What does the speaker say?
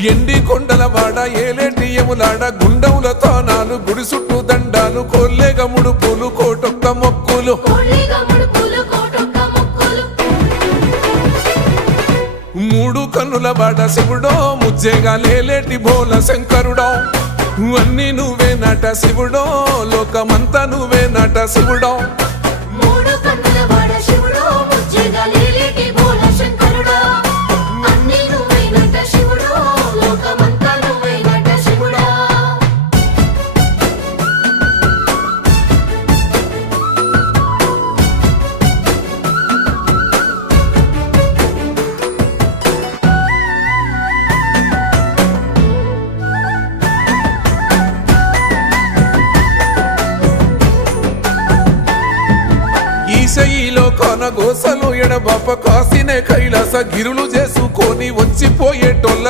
ఎండి కొండల వాడ ఏలేటి యములాడ గుండముల తానాలు గుడి చుట్టూ దండాలు కొల్లేగ ముడుపులు కోటొక్క మొక్కులు మూడు కన్నుల వాడ శివుడో ముజ్జేగా లేలేటి బోల శంకరుడో అన్ని నువ్వే నట శివుడో లోకమంతా నువ్వే నట శివుడో ఈశయిలో కొన గోసలు ఎడబాప కాసినే కైలాస గిరులు చేసుకొని వచ్చిపోయేటోళ్ళ